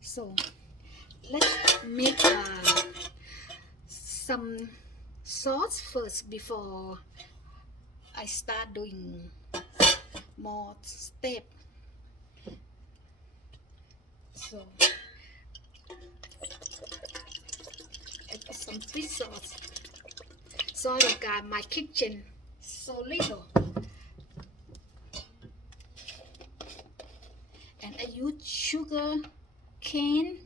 So let's make some sauce first before I start doing more step. So I put some fish sauce. Sorry guys, my kitchen so little, and I use sugar cane.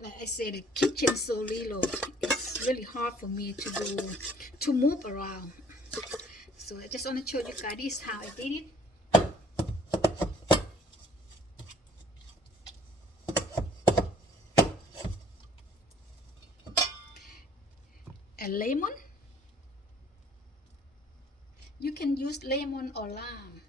Like I said, the kitchen so little. It's really hard for me to move around. So I just want to show you guys this how I did it. A lemon. You can use lemon or lime.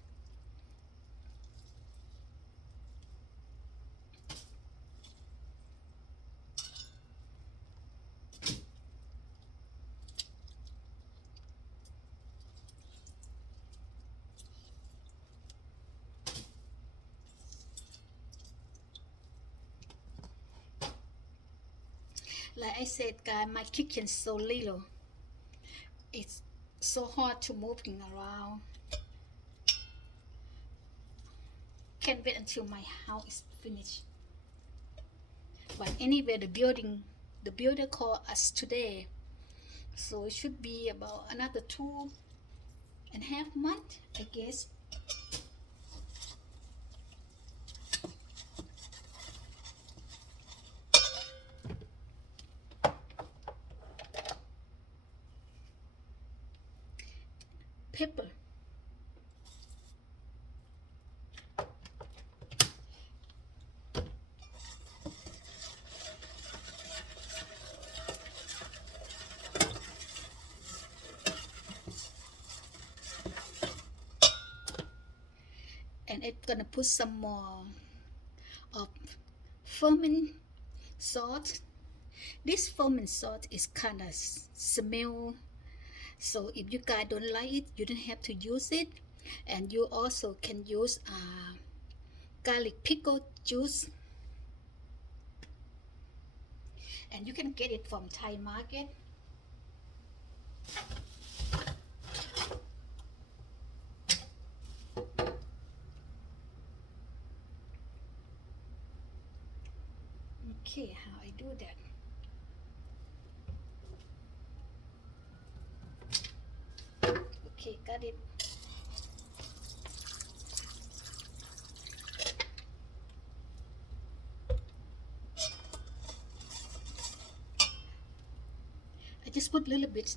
Like I said, guys, my kitchen so little. It's so hard to moving around. Can't wait until my house is finished. But anyway, the builder called us today, so it should be about another 2.5 months, I guess. Pepper. And I'm gonna put some more of ferment salt. This ferment salt is kind of smell, so if you guys don't like it, you don't have to use it. And you also can use garlic pickle juice, and you can get it from Thai market. Okay, how I do that? Okay, got it. I just put a little bit.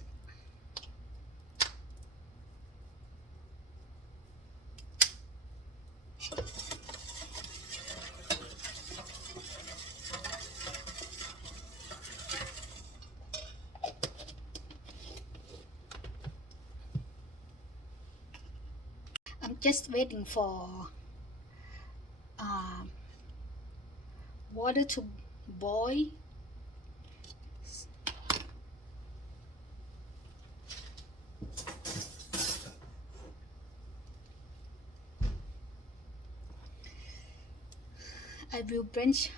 I'm just waiting for uh, water to boil. I will blanch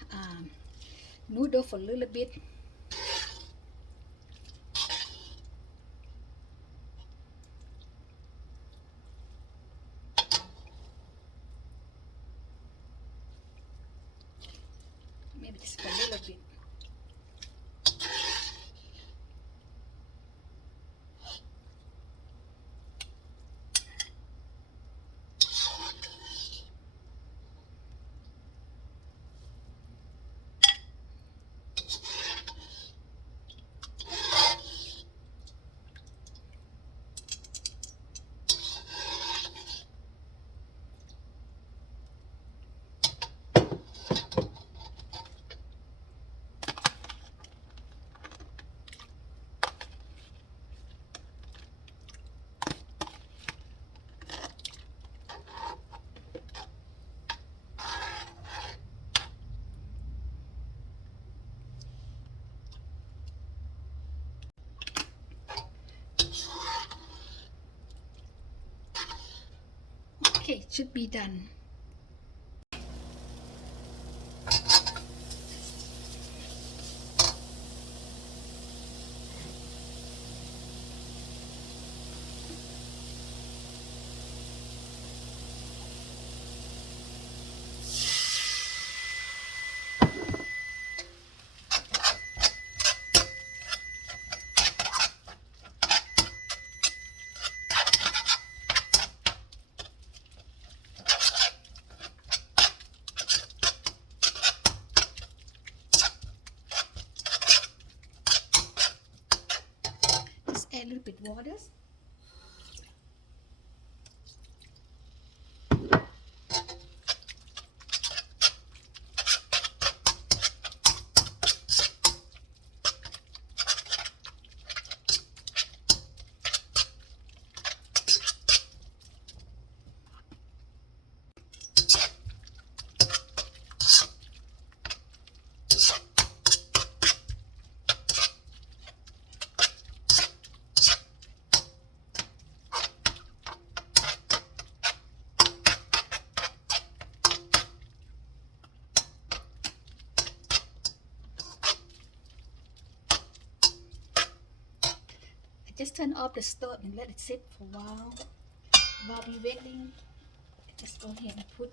noodle for a little bit. Maybe just a little bit. Okay, should be done. Just add a little bit water. I just turn off the stove and let it sit for a while. While we waiting, I just go ahead and put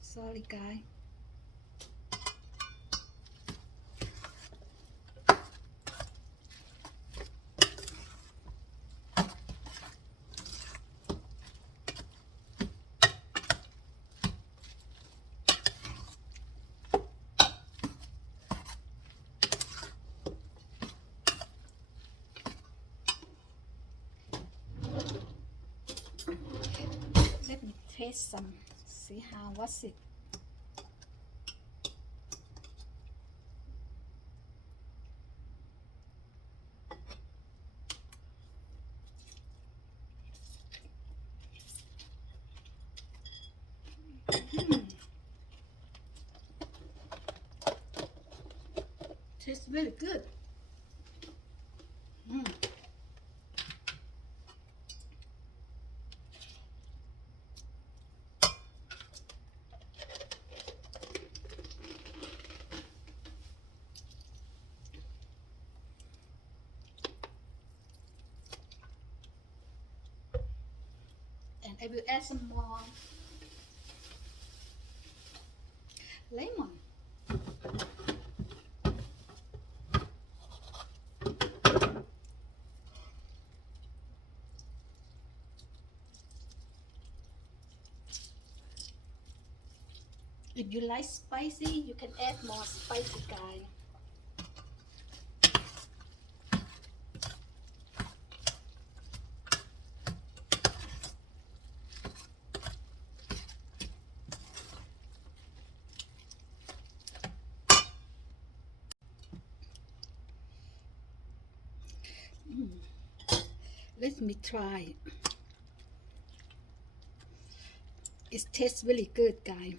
sorry guys. Let me taste some, see how was it. Tastes really good. And I will add some more lemon. If you like spicy, you can add more spicy, guys. Let me try. It tastes really good, guys.